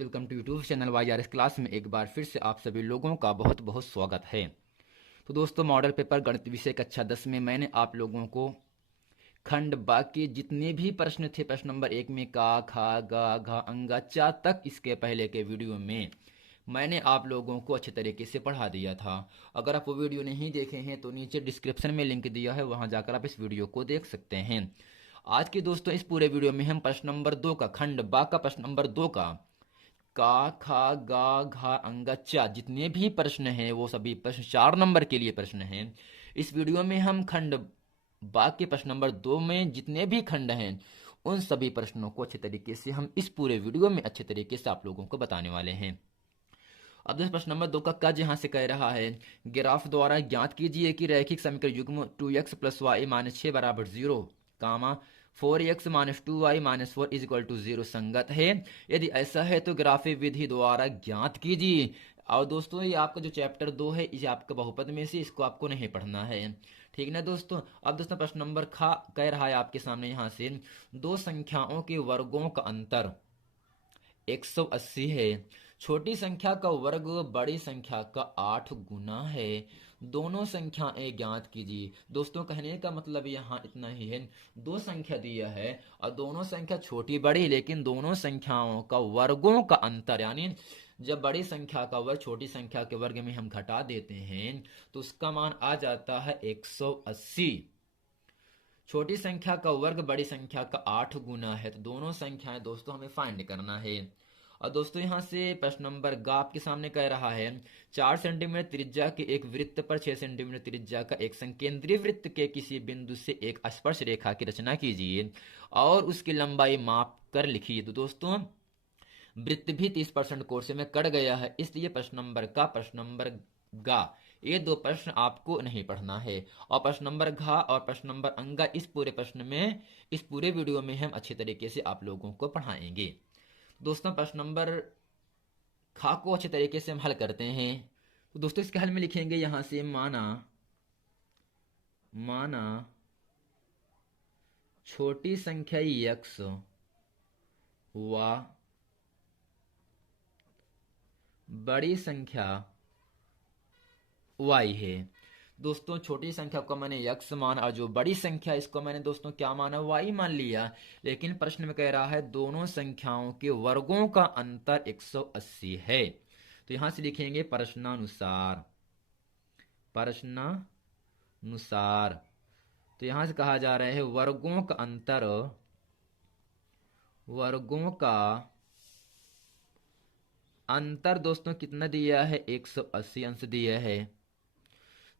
Welcome to YouTube channel YRS class में एक बार फिर से आप सभी लोगों का बहुत बहुत स्वागत है। तो दोस्तों, मॉडल पेपर गणित विषय कक्षा 10 में मैंने आप लोगों को खंड बा के जितने भी प्रश्न थे, प्रश्न नंबर 1 में का, खा, गा, घा, अंगा, चा तक, इसके पहले के वीडियो में मैंने आप लोगों को अच्छे तरीके से पढ़ा दिया था। अगर आप वो वीडियो नहीं देखे हैं तो नीचे डिस्क्रिप्शन में लिंक दिया है, वहां जाकर आप इस वीडियो को देख सकते हैं। आज के दोस्तों इस पूरे वीडियो में हम प्रश्न नंबर 2 का, खंड बा का प्रश्न नंबर 2 का, खा, गा, घा, अंगा, चा जितने भी प्रश्न हैं वो सभी प्रश्न 4 नंबर के लिए प्रश्न हैं। इस वीडियो में हम खंड बा के प्रश्न नंबर 2 में जितने भी खंड हैं उन सभी प्रश्नों को अच्छे तरीके से हम इस पूरे वीडियो में अच्छे तरीके से आप लोगों को बताने वाले हैं। अब दोस्तों प्रश्न नंबर 2 का कज यहाँ से कह रहा है, ग्राफ द्वारा ज्ञात कीजिए कि रैखिक समीकरण युग्म 2x + y - 6 = 0, 4x - 2y - 4 = 0 संगत है। यदि ऐसा है तो ग्राफी विधि द्वारा ज्ञात कीजिए। और दोस्तों ये आपका जो चैप्टर 2 है, ये आपका बहुपद में से, इसको आपको नहीं पढ़ना है, ठीक ना दोस्तों। अब दोस्तों प्रश्न नंबर खा कह रहा है आपके सामने यहाँ से, दो संख्याओं के वर्गों का अंतर 180 है। छोटी संख्या का वर्ग बड़ी संख्या का 8 गुना है। दोनों संख्याएं ज्ञात कीजिए। दोस्तों कहने का मतलब यहाँ इतना ही है, दो संख्या दिया है और दोनों संख्या छोटी बड़ी, लेकिन दोनों संख्याओं का वर्गों का अंतर, यानी जब बड़ी संख्या का वर्ग छोटी संख्या के वर्ग में हम घटा देते हैं तो उसका मान आ जाता है 180। छोटी संख्या का वर्ग बड़ी संख्या का 8 गुना है, तो दोनों संख्याएं दोस्तों हमें फाइंड करना है। और दोस्तों यहाँ से प्रश्न नंबर ग आपके सामने कह रहा है, 4 सेंटीमीटर त्रिज्या के एक वृत्त पर 6 सेंटीमीटर त्रिज्या का एक संकेंद्रीय वृत्त के किसी बिंदु से एक स्पर्श रेखा की रचना कीजिए और उसकी लंबाई माप कर लिखिए। तो दोस्तों वृत्त भी 30% कोर्स में कट गया है, इसलिए प्रश्न नंबर का, प्रश्न नंबर गा, ये दो प्रश्न आपको नहीं पढ़ना है। और प्रश्न नंबर घा और प्रश्न नंबर अंगा इस पूरे प्रश्न में, इस पूरे वीडियो में हम अच्छे तरीके से आप लोगों को पढ़ाएंगे। दोस्तों प्रश्न नंबर खा को अच्छे तरीके से हम हल करते हैं। तो दोस्तों इसके हल में लिखेंगे यहां से, माना छोटी संख्या x व बड़ी संख्या y है। दोस्तों छोटी संख्या को मैंने x माना और जो बड़ी संख्या इसको मैंने दोस्तों क्या माना, y मान लिया। लेकिन प्रश्न में कह रहा है दोनों संख्याओं के वर्गों का अंतर 180 है। तो यहां से लिखेंगे प्रश्नानुसार, तो यहां से कहा जा रहा है वर्गों का अंतर, दोस्तों कितना दिया है, 180 अंश दिया है।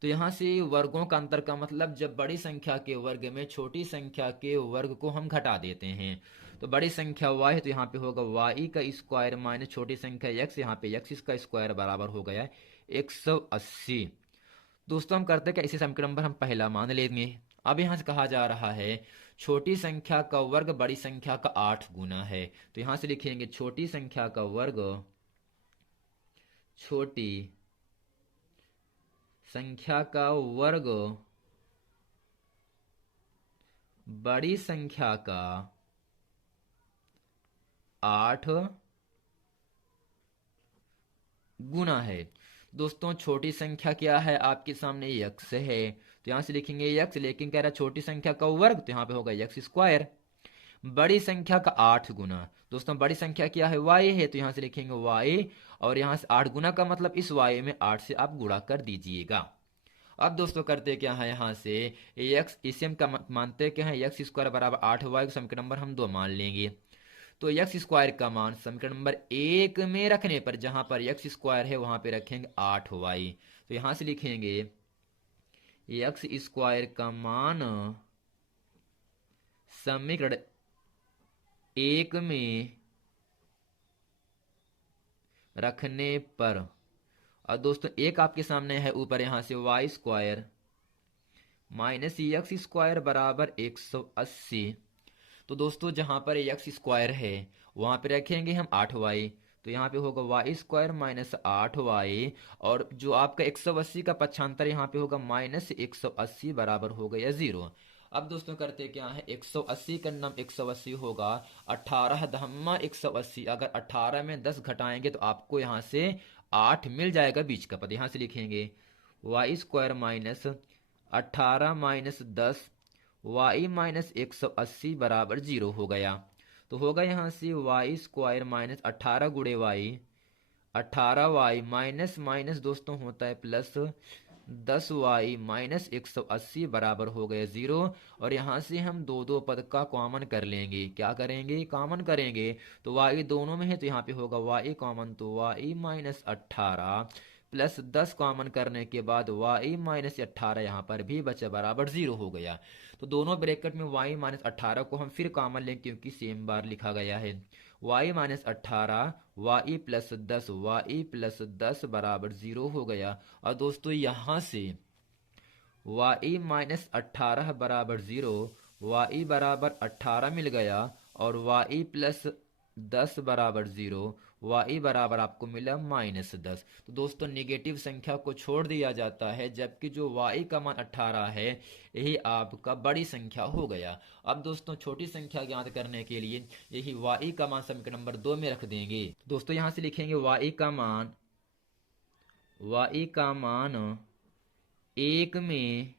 तो यहां से वर्गों का अंतर का मतलब जब बड़ी संख्या के वर्ग में छोटी संख्या के वर्ग को हम घटा देते हैं, तो बड़ी संख्या y है तो यहाँ पे होगा y का स्क्वायर माइनस छोटी संख्या x, यहाँ पे x इसका स्क्वायर बराबर हो गया 180। दोस्तों हम करते क्या, इसी समीकरण नंबर हम पहला मान लेंगे। अब यहाँ से कहा जा रहा है छोटी संख्या का वर्ग बड़ी संख्या का 8 गुना है। तो यहां से लिखेंगे छोटी संख्या का वर्ग बड़ी संख्या का 8 गुना है। दोस्तों छोटी संख्या क्या है आपके सामने, x है, तो यहां से लिखेंगे x, लेकिन कह रहा है छोटी संख्या का वर्ग, तो यहां पे होगा x स्क्वायर। बड़ी संख्या का 8 गुना, दोस्तों बड़ी संख्या क्या है, y है, तो यहां से लिखेंगे y, और यहां से 8 गुना का मतलब इस y में 8 से आप गुणा कर दीजिएगा। अब दोस्तों करते क्या है, यहां से x, इसे हम मानते क्या है, x स्क्वायर बराबर 8y, समीकरण नंबर हम 2 मान लेंगे। तो x स्क्वायर का मान समीकरण नंबर 1 में रखने पर, जहां पर x स्क्वायर है वहां पे रखेंगे 8y। तो यहां से लिखेंगे x स्क्वायर का मान समीकरण 1 में रखने पर, और दोस्तों एक आपके सामने है ऊपर, यहां से y square minus x square बराबर 180। तो दोस्तों जहां पर x स्क्वायर है वहां पे रखेंगे हम 8y, तो यहाँ पे होगा y स्क्वायर माइनस 8y, और जो आपका 180 का पक्षांतर यहाँ पे होगा माइनस 180 बराबर हो गया 0। अब दोस्तों करते क्या है, 180 का नाम 180 होगा, 18 धम्मा 180, अगर 18 में 10 घटाएंगे तो आपको यहाँ से 8 मिल जाएगा बीच का पद। यहाँ से लिखेंगे y square minus 18 minus 10 y minus 180 बराबर 0 हो गया। तो होगा यहाँ से वाई स्क्वायर माइनस 18 गुणे वाई, 18y माइनस माइनस दोस्तों होता है प्लस, 10y माइनस 180 बराबर हो गया 0। और यहाँ से हम दो दो पद का कॉमन कर लेंगे। क्या करेंगे, कॉमन करेंगे। तो y दोनों में है तो यहाँ पे होगा y कॉमन, तो y माइनस 18 प्लस 10 कॉमन करने के बाद y माइनस 18 यहाँ पर भी बचा बराबर 0 हो गया। तो दोनों ब्रैकेट में y माइनस 18 को हम फिर कॉमन लेंगे क्योंकि सेम बार लिखा गया है। y minus 18 y plus 10 y plus 10 बराबर 0 हो गया। और दोस्तों यहाँ से वाई माइनस 18 बराबर 0, वाई बराबर 18 मिल गया और वाई प्लस 10 बराबर 0, वाई बराबर आपको मिला माइनस 10। तो दोस्तों नेगेटिव संख्या को छोड़ दिया जाता है, जबकि जो वाई का मान 18 है यही आपका बड़ी संख्या हो गया। अब दोस्तों छोटी संख्या ज्ञात करने के लिए यही वाई का मान समीकरण नंबर 2 में रख देंगे। दोस्तों यहां से लिखेंगे वाई का मान 1 में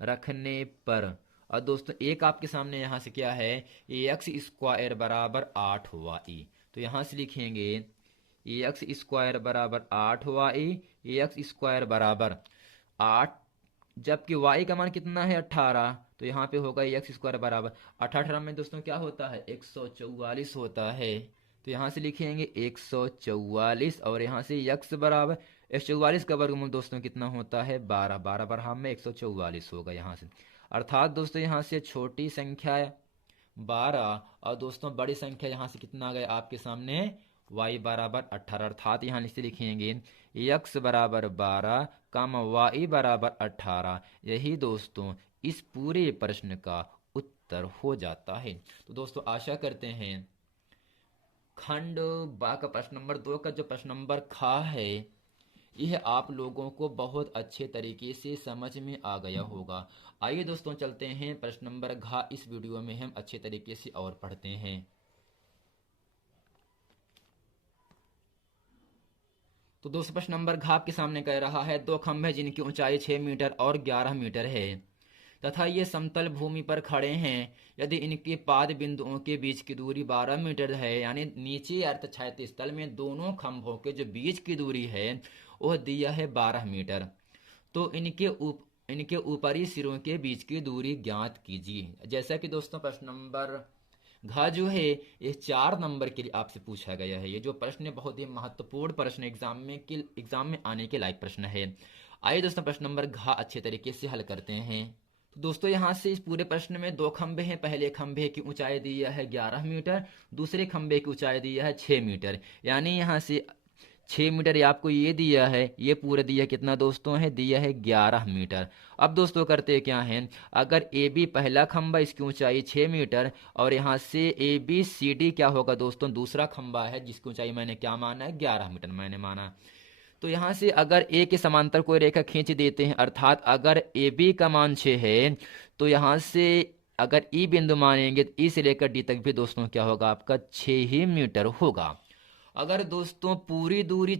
रखने पर, और दोस्तों एक आपके सामने यहां से क्या है, एक्स स्क्वायर बराबर 8 वाई। तो यहां से लिखेंगे एक्स स्क्वायर बराबर 8 वाई, एक्स स्क्वायर बराबर 8, जबकि y का मान कितना है 18, तो यहाँ पे होगा एक्स स्क्वायर बराबर 18 में दोस्तों क्या होता है 144 होता है। तो यहाँ से लिखेंगे 144 और यहाँ से x बराबर 144 का वर्गमूल दोस्तों कितना होता है 12, 12 बराबर में 144 होगा यहाँ से। अर्थात दोस्तों यहाँ से छोटी संख्या 12 और दोस्तों बड़ी संख्या यहाँ से कितना आ गया आपके सामने y बराबर 18। अर्थात यहाँ से लिखेंगे x बराबर 12 कम y बराबर 18। यही दोस्तों इस पूरे प्रश्न का उत्तर हो जाता है। तो दोस्तों आशा करते हैं खंड बा का प्रश्न नंबर 2 का जो प्रश्न नंबर खा है यह आप लोगों को बहुत अच्छे तरीके से समझ में आ गया होगा। आइए दोस्तों चलते हैं प्रश्न नंबर घा, इस वीडियो में हम अच्छे तरीके से और पढ़ते हैं। तो दोस्तों प्रश्न नंबर घ आपके सामने कह रहा है, दो खंभे जिनकी ऊंचाई 6 मीटर और 11 मीटर है तथा ये समतल भूमि पर खड़े हैं। यदि इनके पाद बिंदुओं के बीच की दूरी 12 मीटर है, यानी नीचे अर्थ क्षैतिज तल में दोनों खंभों के जो बीच की दूरी है वह दिया है 12 मीटर, तो इनके ऊपरी सिरों के बीच की दूरी ज्ञात कीजिए। जैसा कि दोस्तों प्रश्न नंबर घ जो है ये 4 नंबर के लिए आपसे पूछा गया है। ये जो प्रश्न है बहुत ही महत्वपूर्ण प्रश्न, एग्जाम में आने के लायक प्रश्न है। आइए दोस्तों प्रश्न नंबर घ अच्छे तरीके से हल करते हैं। तो दोस्तों यहाँ से इस पूरे प्रश्न में दो खंभे हैं। पहले खंभे की ऊंचाई दिया है 11 मीटर, दूसरे खंभे की ऊंचाई दिया है 6 मीटर, यानी यहाँ से 6 मीटर ये आपको ये दिया है, ये पूरा दिया कितना दोस्तों है, दिया है 11 मीटर। अब दोस्तों करते क्या हैं, अगर ए बी पहला खंभा इसकी ऊंचाई 6 मीटर और यहाँ से ए बी सी डी क्या होगा दोस्तों दूसरा खंभा है जिसकी ऊंचाई मैंने क्या माना है 11 मीटर मैंने माना। तो यहाँ से अगर ए के समांतर कोई रेखा खींच देते हैं, अर्थात अगर ए बी का मान 6 है तो यहाँ से अगर ई बिंदु मानेंगे तो ई से लेकर डी तक भी दोस्तों क्या होगा आपका 6 ही मीटर होगा। अगर दोस्तों पूरी दूरी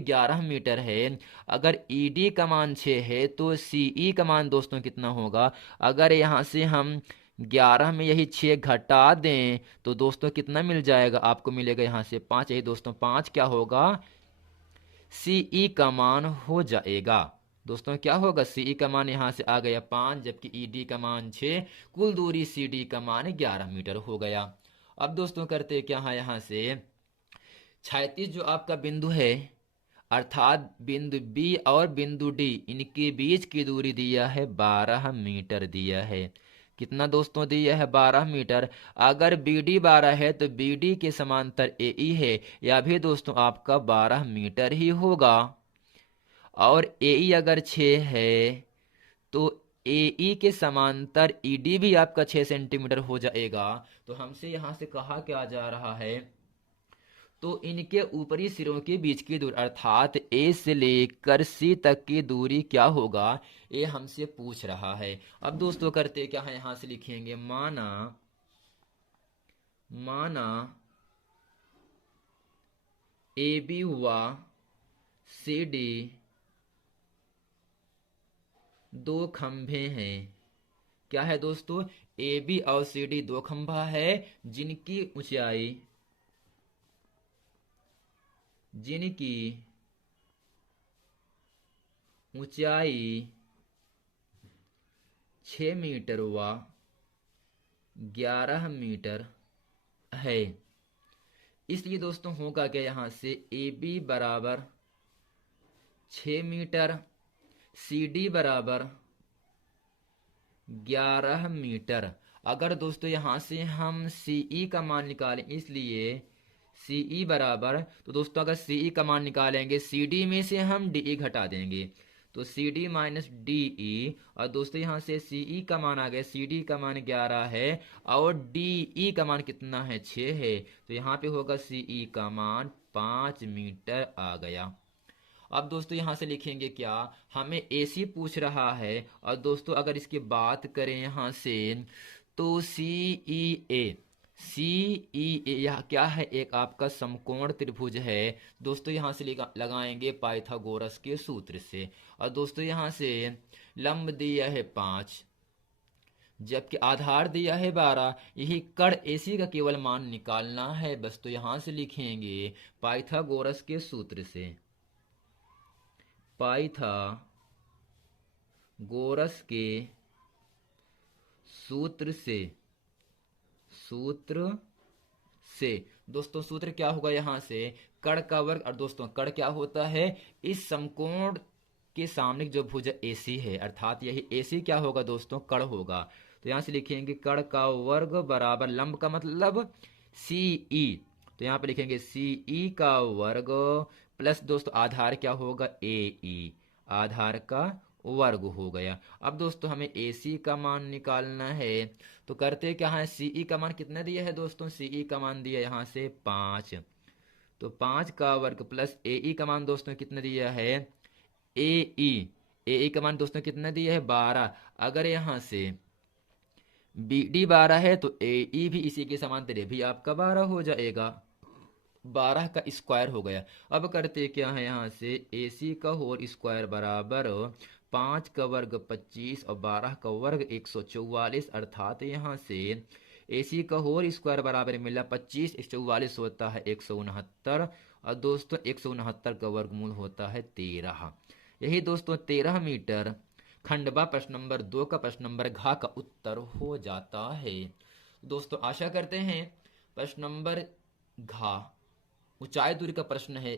11 मीटर है, अगर ई डी का मान 6 है तो सी ई का मान दोस्तों कितना होगा, अगर यहाँ से हम 11 में यही 6 घटा दें तो दोस्तों कितना मिल जाएगा, आपको मिलेगा यहाँ से 5। यही दोस्तों 5 क्या होगा सी ई का मान हो जाएगा। दोस्तों क्या होगा सी ई का मान यहाँ से आ गया 5, जबकि ई डी का मान 6, कुल दूरी सी डी का मान 11 मीटर हो गया। अब दोस्तों करते क्या है, यहाँ से क्षैतिज जो आपका बिंदु है अर्थात बिंदु बी और बिंदु डी इनके बीच की दूरी दिया है 12 मीटर दिया है। कितना दोस्तों दिया है 12 मीटर। अगर बी डी 12 है तो बी डी के समांतर ए ई है, यह भी दोस्तों आपका 12 मीटर ही होगा। और ए ई अगर 6 है तो ए ई के समांतर ई डी भी आपका 6 सेंटीमीटर हो जाएगा। तो हमसे यहाँ से कहा क्या जा रहा है, तो इनके ऊपरी सिरों के बीच की दूरी अर्थात ए से लेकर सी तक की दूरी क्या होगा, ये हमसे पूछ रहा है। अब दोस्तों करते क्या है, यहां से लिखेंगे माना ए बी व सी डी दो खंभे हैं। क्या है दोस्तों, ए बी और सी डी दो खंभा है जिनकी ऊंचाई 6 मीटर व 11 मीटर है। इसलिए दोस्तों होगा क्या, यहां से ए बी बराबर 6 मीटर, सी डी बराबर 11 मीटर। अगर दोस्तों यहां से हम सीई का मान निकालें, इसलिए सीई बराबर, तो दोस्तों अगर सीई का मान निकालेंगे सीडी में से हम डीई घटा देंगे, तो सी डी माइनस डीई। और दोस्तों यहां से सीई का मान आ गया, सी डी का मान 11 है और डीई का मान कितना है, 6 है। तो यहाँ पे होगा सीई का मान 5 मीटर आ गया। अब दोस्तों यहां से लिखेंगे क्या, हमें एसी पूछ रहा है। और दोस्तों अगर इसकी बात करें यहां से, तो सी ई ए यह क्या है, एक आपका समकोण त्रिभुज है। दोस्तों यहां से लगाएंगे पाइथागोरस के सूत्र से। और दोस्तों यहां से लंब दिया है 5 जबकि आधार दिया है 12। यही कण एसी का केवल मान निकालना है बस। तो यहां से लिखेंगे पाइथागोरस के सूत्र से, पाइथागोरस के सूत्र से दोस्तों सूत्र क्या होगा, यहां से कण का वर्ग। और दोस्तों कण क्या होता है, इस समकोण के सामने जो भुजा एसी है, अर्थात यही एसी क्या होगा दोस्तों, कण होगा। तो यहां से लिखेंगे कण का वर्ग बराबर लंब का मतलब सीई, तो यहां पे लिखेंगे सीई का वर्ग प्लस दोस्तों आधार क्या होगा, एई, आधार का वर्ग हो गया। अब दोस्तों हमें AC का मान निकालना है, तो करते क्या है, CE का मान कितना दिया है दोस्तों, CE का मान दिया यहां से 5, तो 5 का वर्ग प्लस AE का मान दोस्तों कितना दिया है, AE का मान दोस्तों कितना दिया है 12। अगर यहां से BD 12 है तो AE भी इसी के समांतर है, भी आपका 12 हो जाएगा, 12 का स्क्वायर हो गया। अब करते क्या है, यहां से AC का होल स्क्वायर बराबर 5 का वर्ग 25 और 12 का वर्ग 144। अर्थात यहां से AC का होल स्क्वायर बराबर मिला 25, 144 होता है 169। और दोस्तों 169 का वर्गमूल होता है 13। यही दोस्तों 13 मीटर खंडवा प्रश्न नंबर 2 का प्रश्न नंबर घ का उत्तर हो जाता है। दोस्तों आशा करते हैं प्रश्न नंबर घ ऊंचाई दूरी का प्रश्न है,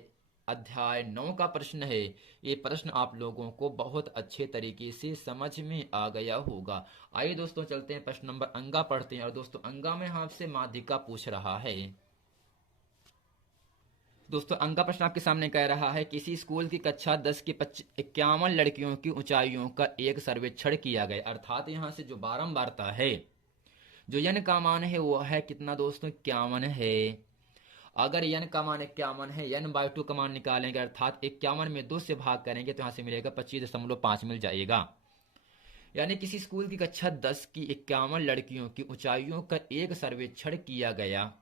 अध्याय 9 का प्रश्न है। ये प्रश्न आप लोगों को बहुत अच्छे तरीके से समझ में आ गया होगा। आइए दोस्तों चलते हैं प्रश्न नंबर अंगा पढ़ते हैं। और दोस्तों अंगा में आपसे माध्यिका पूछ रहा है। दोस्तों अंगा प्रश्न आपके सामने कह रहा है, किसी स्कूल की कक्षा 10 की 51 लड़कियों की ऊंचाइयों का एक सर्वेक्षण किया गया। अर्थात यहाँ से जो बारंबारता है, जो यन का मान है वो है कितना दोस्तों, 51 है। अगर यन का मान 51 है, n/2 का मान निकालेंगे, अर्थात 51 में 2 से भाग करेंगे तो यहां से मिलेगा 25.5 मिल जाएगा। यानी किसी स्कूल की कक्षा 10 की 51 लड़कियों की ऊंचाइयों का एक सर्वेक्षण किया गया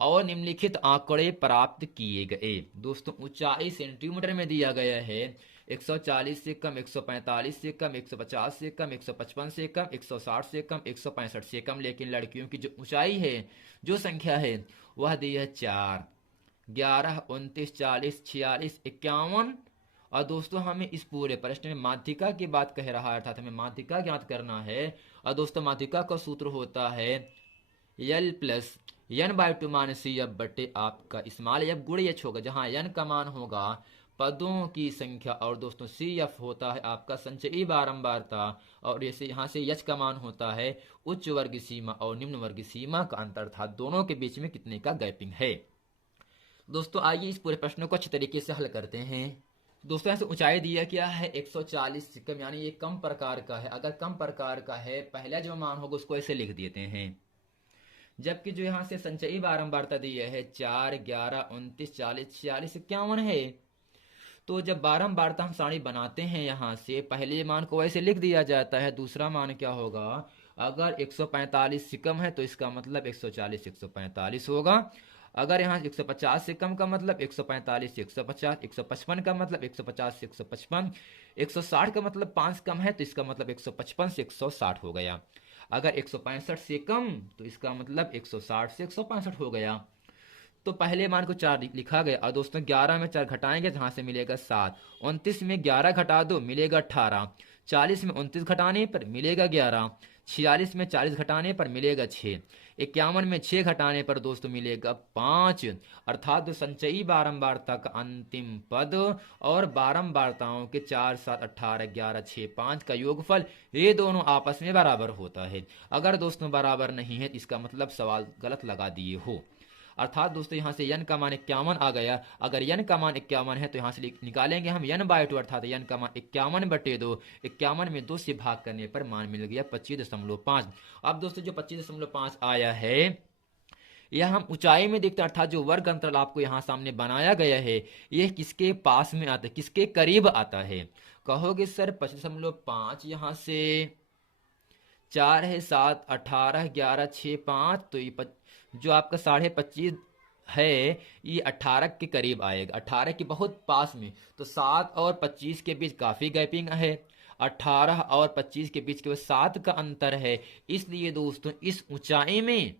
और निम्नलिखित आंकड़े प्राप्त किए गए। दोस्तों ऊंचाई सेंटीमीटर में दिया गया है, 140 से कम, 145 से कम, 150 से कम, 155 से कम, 160 से कम, 165 से कम। लेकिन लड़कियों की जो ऊंचाई है, जो संख्या है वह दी है 4, 11, 29, 40, 46, 51। और दोस्तों हमें इस पूरे प्रश्न में माध्यिका की बात कह रहा है, अर्थात हमें माध्यिका ज्ञात करना है। और दोस्तों माध्यिका का सूत्र होता है L प्लस n/2 मान CF बटे आपका स्मॉल f गुण h होगा, जहां n का मान होगा पदों की संख्या और दोस्तों CF होता है आपका संचयी बारंबारता, और जैसे यहाँ से h का मान होता है उच्च वर्ग सीमा और निम्न वर्ग सीमा का अंतर, था दोनों के बीच में कितने का गैपिंग है। दोस्तों आइए इस पूरे प्रश्न को अच्छे तरीके से हल करते हैं। दोस्तों यहाँ से ऊंचाई दिया क्या है 140 से कम, यानी ये कम प्रकार का है। अगर कम प्रकार का है, पहला जो मान होगा उसको ऐसे लिख देते हैं, जबकि जो यहाँ से संचयी बारंबारता दी है 4, 11, 29, 40, 46, 51 है। तो जब बारंबारता हम सारणी बनाते हैं यहाँ से पहले मान को वैसे लिख दिया जाता है, दूसरा मान क्या होगा, अगर 145 से कम है तो इसका मतलब 140 145 होगा। अगर यहाँ 150 से कम का मतलब 145 से 150, 155 का मतलब 150 से 155, 160 का मतलब 5 कम है तो इसका मतलब 155 से 160 हो गया। अगर 165 से कम तो इसका मतलब 160 से 165 हो गया। तो पहले मान को 4 लिखा गया। और दोस्तों 11 में 4 घटाएंगे जहां से मिलेगा 7, 29 में 11 घटा दो मिलेगा 18, 40 में 29 घटाने पर मिलेगा 11, 46 में 40 घटाने पर मिलेगा 6, 51 में 6 घटाने पर दोस्तों मिलेगा 5। अर्थात संचयी बारंबारता का अंतिम पद और बारंबारताओं के 4, 7, 18, 11, 6, 5 का योगफल ये दोनों आपस में बराबर होता है। अगर दोस्तों बराबर नहीं है इसका मतलब सवाल गलत लगा दिए हो। अर्थात दोस्तों यहाँ से n का मान 51 आ गया। अगर n का मान 51 है तो यहाँ से निकालेंगे हम n/2, अर्थात n का मान 51/2। 51 में 2 से भाग करने पर मान मिल गया 25.5। अब दोस्तों जो 25.5 आया है यह हम ऊंचाई में देखते हैं, अर्थात जो वर्ग अंतराल आपको यहाँ सामने बनाया गया है यह किसके पास में आता है, किसके करीब आता है। कहोगे सर 25.5 यहाँ से 4 है, 7, 18, 11, 6, 5, तो ये जो आपका 25.5 है ये 18 के करीब आएगा, 18 के बहुत पास में। तो 7 और 25 के बीच काफी गैपिंग है, 18 और 25 के बीच केवल 7 का अंतर है। इसलिए दोस्तों इस ऊंचाई में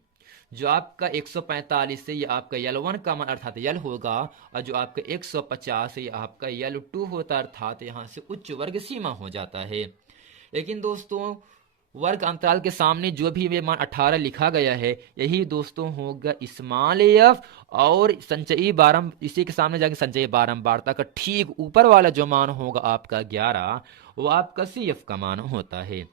जो आपका 145 से ये आपका L1 का मान अर्थात L होगा, और जो आपका 150 से ये आपका L2 होता है, अर्थात यहाँ से उच्च वर्ग सीमा हो जाता है। लेकिन दोस्तों वर्ग अंतराल के सामने जो भी वे मान 18 लिखा गया है यही दोस्तों होगा स्मॉल एफ, और संचयी इसी के सामने जाके संचयी बारंबारता का ठीक ऊपर वाला जो मान होगा आपका 11 वो आपका सी एफ का मान होता है।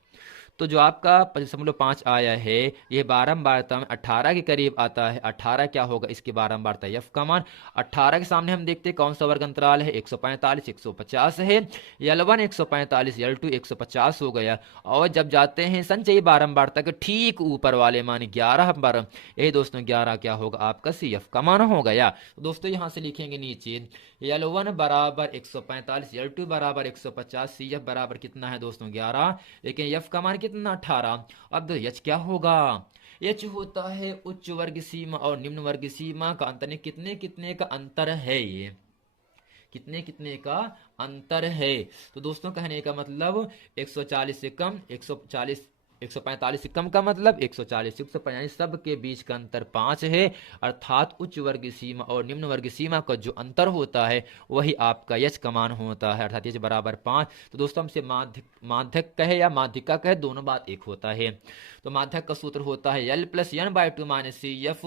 तो जो आपका 25.5 आया है यह बारंबारता में 18 के करीब आता है। 18 क्या होगा इसकी बारंबारता एफ का मान। 18 के सामने हम देखते हैं कौन सा वर्ग अंतराल है, 145 150 है, L1 145, L2 150 हो गया। और जब जाते हैं संचयी बारंबारता के ठीक ऊपर वाले मान 11 बार, यही दोस्तों 11 क्या होगा आपका सी एफ का मान हो गया। तो दोस्तों यहां से लिखेंगे नीचे L1 बराबर 145, L2 बराबर 150, सी एफ बराबर कितना है दोस्तों 11, लेकिन एफ का मान कितना 18। अब एच क्या होगा, एच होता है उच्च वर्ग सीमा और निम्न वर्ग सीमा का अंतर। कितने कितने का अंतर है, ये कितने कितने का अंतर है। तो दोस्तों कहने का मतलब 140 से कम 145 से कम का मतलब 140 से 145 सब के बीच का अंतर 5 है। अर्थात उच्च वर्ग सीमा और निम्न वर्ग सीमा का जो अंतर होता है वही आपका यच का मान होता है, अर्थात यच बराबर 5। तो दोस्तों हमसे माध्यक कहे या माध्यिका कहे दोनों बात एक होता है। तो माध्यक का सूत्र होता है L + n/2 minus c f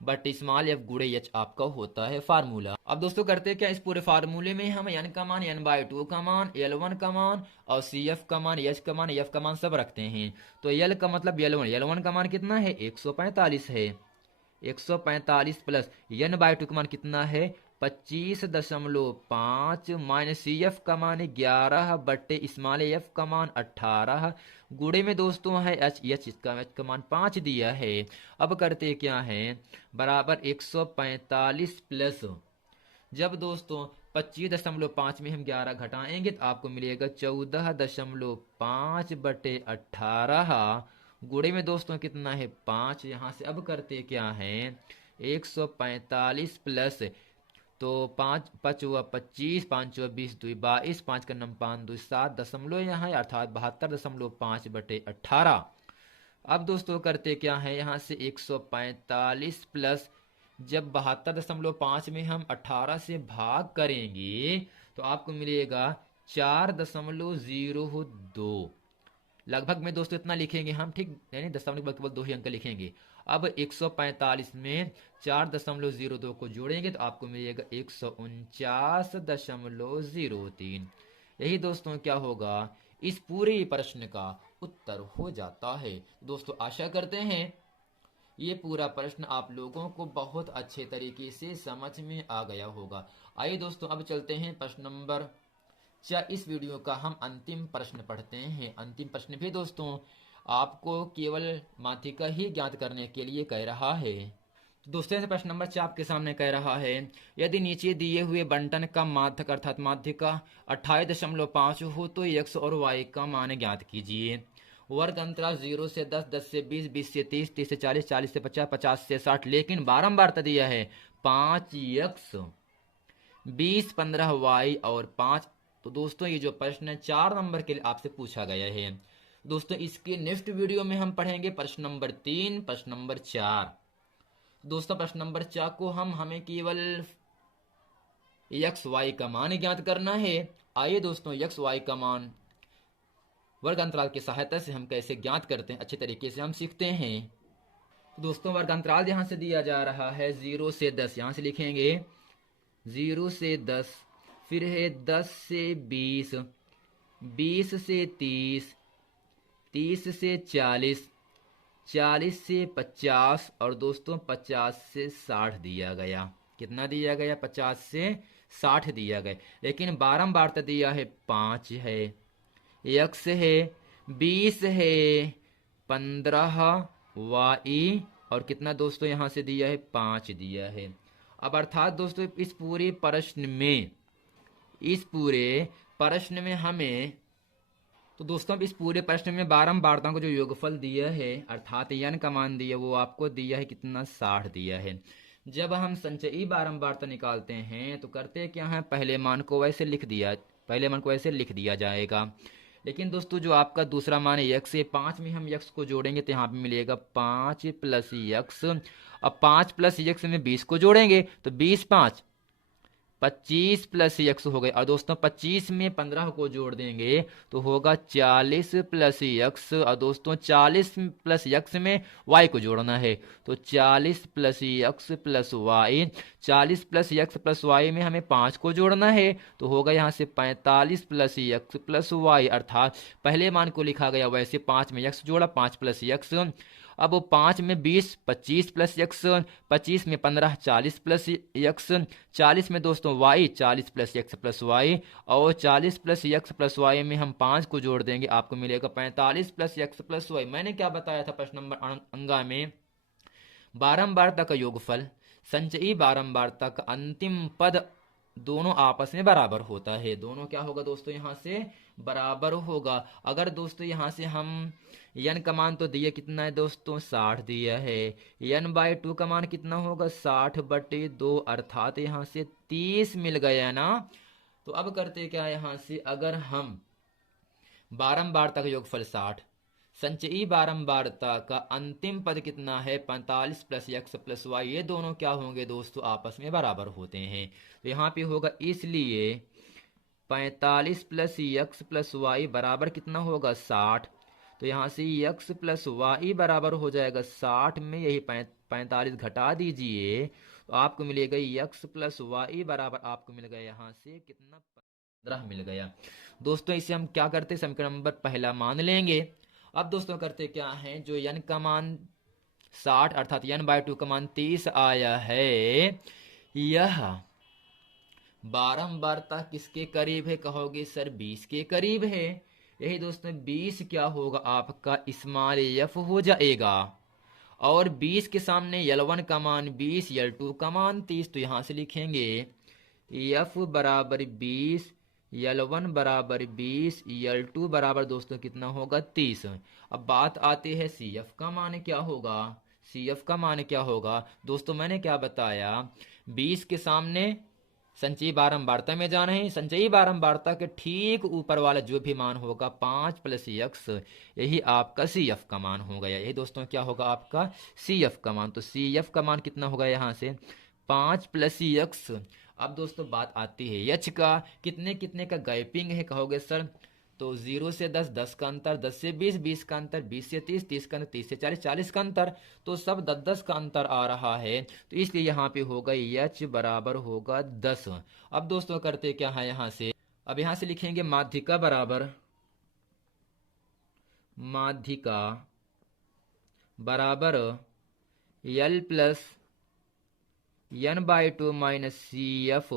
but small f गुणे एच आपका होता है फार्मूला। अब दोस्तों करते क्या इस पूरे फार्मूले में हम n का मान n/2 का मान, L1 का मान और सी एफ का मान, एच का मान, एफ का मान सब रखते हैं। तो L का मतलब L1 का मान कितना है 145 है, 145 प्लस n/2 का मान कितना है 25.5 माइनस सी एफ का मान 11 बट्टे स्मॉल एफ का मान 18 गुणे में दोस्तों है एच का मान 5 दिया है। अब करते क्या है बराबर 145 प्लस, जब दोस्तों 25.5 में हम 11 घटाएंगे तो आपको मिलेगा 14.5 बटे 18 गुणे में दोस्तों कितना है 5। यहां से अब करते क्या है 145 प्लस, तो 5 5 हुआ 25, 5 हुआ 20, 2 22, 5 का नम 5 2 7 दशमलव यहाँ है, अर्थात 72.5 बटे 18। अब दोस्तों करते क्या है यहाँ से 145 प्लस, जब 72.5 में हम 18 से भाग करेंगे तो आपको मिलेगा 4.02 लगभग में दोस्तों इतना लिखेंगे हम, ठीक यानी दशमलव के केवल 2 ही अंक लिखेंगे। अब 145 में 4.02 को जोड़ेंगे तो आपको मिलेगा 149.03। यही दोस्तों क्या होगा इस पूरे प्रश्न का उत्तर हो जाता है। दोस्तों आशा करते हैं ये पूरा प्रश्न आप लोगों को बहुत अच्छे तरीके से समझ में आ गया होगा। आइए दोस्तों अब चलते हैं प्रश्न नंबर 4। इस वीडियो का हम अंतिम प्रश्न पढ़ते हैं। अंतिम प्रश्न भी दोस्तों आपको केवल माध्यिका ही ज्ञात करने के लिए कह रहा है। दूसरे से प्रश्न नंबर 4 आपके सामने कह रहा है, यदि नीचे दिए हुए बंटन का माध्यक अर्थात माध्यिका 28.5 हो तो x और y का मान ज्ञात कीजिए। वर्ग अंतराल 0 से 10, 10 से 20, 20 से 30, 30 से 40, 40 से 50, 50 से 60, लेकिन बारंबार दिया है 5x, 20, 15y और 5। तो दोस्तों ये जो प्रश्न है 4 नंबर के लिए आपसे पूछा गया है। दोस्तों इसके नेक्स्ट वीडियो में हम पढ़ेंगे प्रश्न नंबर 3, प्रश्न नंबर 4। दोस्तों प्रश्न नंबर 4 को हमें केवल एक्स वाई का मान ज्ञात करना है। आइए दोस्तों एक्स वाई का मान वर्ग अंतराल की सहायता से हम कैसे ज्ञात करते हैं अच्छे तरीके से हम सीखते हैं। दोस्तों वर्ग अंतराल यहां से दिया जा रहा है 0 से 10, यहां से लिखेंगे 0 से 10, फिर है 10 से 20, 20 से 30, 30 से 40, 40 से 50 और दोस्तों 50 से 60 दिया गया। कितना दिया गया? 50 से 60 दिया गया। लेकिन बारंबार तो दिया है 5 है, x है, 20 है, 15 y और कितना दोस्तों यहां से दिया है 5 दिया है। अब अर्थात दोस्तों इस पूरे प्रश्न में हमें, तो दोस्तों अब इस पूरे प्रश्न में बारंबारता को जो योगफल दिया है अर्थात n का मान दिया वो आपको दिया है कितना? 60 दिया है। जब हम संचयी बारंबारता निकालते हैं तो करते क्या है, पहले मान को वैसे लिख दिया जाएगा। लेकिन दोस्तों जो आपका दूसरा मान है x से 5 में हम x को जोड़ेंगे तो यहाँ पे मिलेगा 5 प्लस x। अब 5 प्लस x में 20 को जोड़ेंगे तो 20 5 25 प्लस x हो गए। और दोस्तों 25 में 15 को जोड़ देंगे तो होगा 40 प्लस x। और दोस्तों 40 प्लस x में y को जोड़ना है तो 40 plus x plus y। 40 plus x plus y में हमें 5 को जोड़ना है तो होगा यहाँ से 45 प्लस x प्लस y। अर्थात पहले मान को लिखा गया वैसे 5 में x जोड़ा, 5 प्लस x। अब वो 5 में 20, 25 प्लस x, 25 में 15, 40 प्लस x, 40 में दोस्तों y, 40 plus x plus y और 40 प्लस x प्लस y में हम 5 को जोड़ देंगे, आपको मिलेगा 45 प्लस x प्लस y। मैंने क्या बताया था प्रश्न नंबर अंगा में, बारंबारता का योगफल संचयी बारंबारता का अंतिम पद दोनों आपस में बराबर होता है। दोनों क्या होगा दोस्तों यहाँ से बराबर होगा। अगर दोस्तों यहाँ से हम n का मान तो दिया कितना है दोस्तों 60 दिया है, n/2 का मान कितना होगा 60/2 अर्थात यहाँ से 30 मिल गया ना। तो अब करते क्या है, यहाँ से अगर हम बारंबारता का योगफल 60, संचयी बारंबारता का अंतिम पद कितना है 45 प्लस x प्लस y, ये दोनों क्या होंगे दोस्तों आपस में बराबर होते हैं। तो यहाँ पे होगा इसलिए 45 प्लस x प्लस y बराबर कितना होगा 60। तो यहाँ से x प्लस y बराबर हो जाएगा 60 में यही 45 घटा दीजिए तो आपको मिलेगा x प्लस y बराबर आपको मिल गया यहाँ से कितना 15 मिल गया। दोस्तों इसे हम क्या करते हैं, समीकरण नंबर पहला मान लेंगे। अब दोस्तों करते क्या है, जो n का मान 60 अर्थात n/2 का मान 30 आया है, यह बारंबारता किसके करीब है कहोगे सर 20 के करीब है। यही दोस्तों 20 क्या होगा आपका स्मॉल f हो जाएगा और 20 के सामने L1 का मान 20, L2 का मान 30। तो यहां से लिखेंगे f बराबर 20, L1 बराबर 20, L2 बराबर दोस्तों कितना होगा 30। अब बात आती है CF का मान क्या होगा। CF का मान क्या होगा दोस्तों, मैंने क्या बताया 20 के सामने संचयी बारंबारता में जाना है, संचयी बारंबारता के ठीक ऊपर वाला जो भी मान होगा 5 प्लस x, यही आपका CF का मान हो गया। यही दोस्तों क्या होगा आपका CF का मान। तो CF का मान कितना होगा यहाँ से 5 प्लस x। अब दोस्तों बात आती है h का, कितने कितने का गैपिंग है कहोगे सर, तो 0 से 10, 10 का अंतर, 10 से 20, 20 का अंतर, 20 से 30, 30 का अंतर, 30 से 40, 40 का अंतर, तो सब 10, 10 का अंतर आ रहा है। तो इसलिए यहाँ पे होगा h बराबर होगा 10। अब दोस्तों करते क्या है यहाँ से, अब यहाँ से लिखेंगे माध्यिका बराबर L plus n/2 minus CF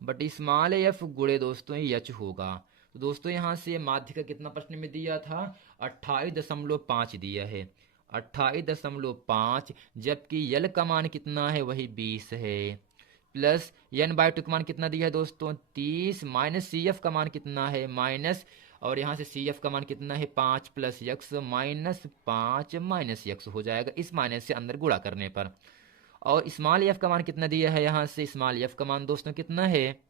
but small f गुणे दोस्तों h होगा। तो दोस्तों यहाँ से माध्य का कितना प्रश्न में दिया था, 28.5 दिया है, 28.5, जबकि यल का मान कितना है, वही 20 है, प्लस n/2 का मान कितना दिया है दोस्तों, 30, माइनस सी एफ का मान कितना है, माइनस, और यहाँ से सी एफ का मान कितना है, 5 plus x minus 5 minus x हो जाएगा इस माइनस से अंदर गुणा करने पर। और स्मॉल एफ का मान कितना दिया है, यहाँ से स्मॉल एफ का मान दोस्तों कितना है,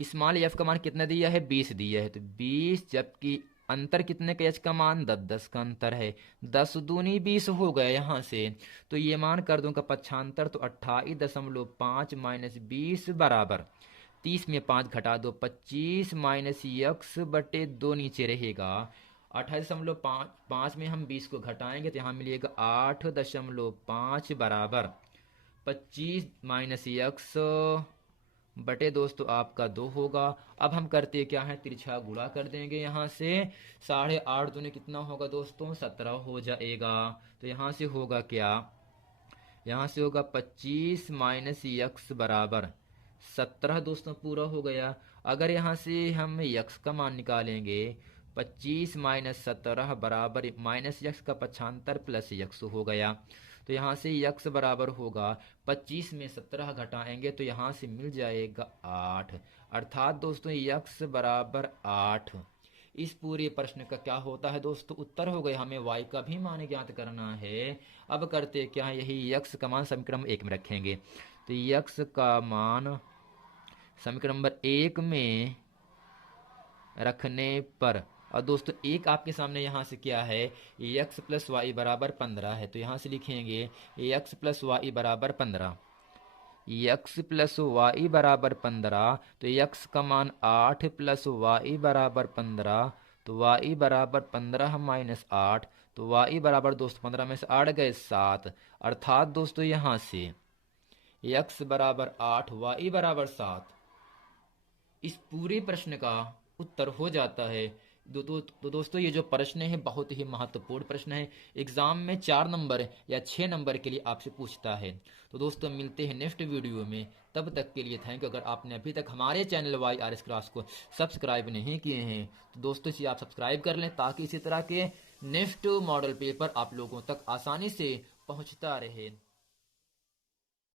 स्मॉल एफ का मान कितना दिया है, 20 दिया है, तो 20, जबकि अंतर कितने का, एच का मान 10 का अंतर है, 10 दूनी 20 हो गया यहाँ से। तो ये मान कर दूंगा पक्षांतर, तो 28.5 माइनस 20 बराबर 30 में 5 घटा दो 25 माइनस यक्स बटे 2 नीचे रहेगा, 28.5 में हम 20 को घटाएंगे तो यहाँ मिलेगा 8.5 बराबर 25 माइनस यक्स बटे दोस्तों आपका 2 होगा। अब हम करते क्या है, तिरछा गुणा कर देंगे यहाँ से, 8.5 दूनी कितना होगा दोस्तों, 17 हो जाएगा। तो यहाँ से होगा क्या, यहाँ से होगा 25 माइनस यक्स बराबर 17 दोस्तों, पूरा हो गया। अगर यहाँ से हम यक्स का मान निकालेंगे, 25 माइनस 17 बराबर माइनस यक्स का पक्षांतर प्लस यक्स हो गया। तो यहाँ से यक्स बराबर होगा 25 में 17 घटाएंगे तो यहाँ से मिल जाएगा 8, अर्थात दोस्तों यक्स बराबर 8। इस पूरे प्रश्न का क्या होता है दोस्तों, उत्तर हो गया। हमें y का भी मान ज्ञात करना है। अब करते क्या है, यही यक्स का मान समीकरण 1 में रखेंगे। तो यक्स का मान समीकरण नंबर 1 में रखने पर, और दोस्तों एक आपके सामने यहाँ से क्या है, x प्लस वाई बराबर 15 है, तो यहाँ से लिखेंगे x प्लस वाई बराबर 15, x प्लस वाई बराबर 15, तो x का मान 8 प्लस वाई बराबर 15, तो y बराबर 15 माइनस 8, तो y बराबर दोस्तों 15 में से 8 गए 7, अर्थात दोस्तों यहाँ से x बराबर 8 y बराबर 7 इस पूरे प्रश्न का उत्तर हो जाता है। तो दोस्तों ये जो प्रश्न है बहुत ही महत्वपूर्ण प्रश्न है, एग्जाम में 4 नंबर या 6 नंबर के लिए आपसे पूछता है। तो दोस्तों मिलते हैं नेक्स्ट वीडियो में, तब तक के लिए थैंक यू। अगर आपने अभी तक हमारे चैनल YRS क्लास को सब्सक्राइब नहीं किए हैं तो दोस्तों इसे आप सब्सक्राइब कर लें, ताकि इसी तरह के नेक्स्ट मॉडल पेपर आप लोगों तक आसानी से पहुंचता रहे।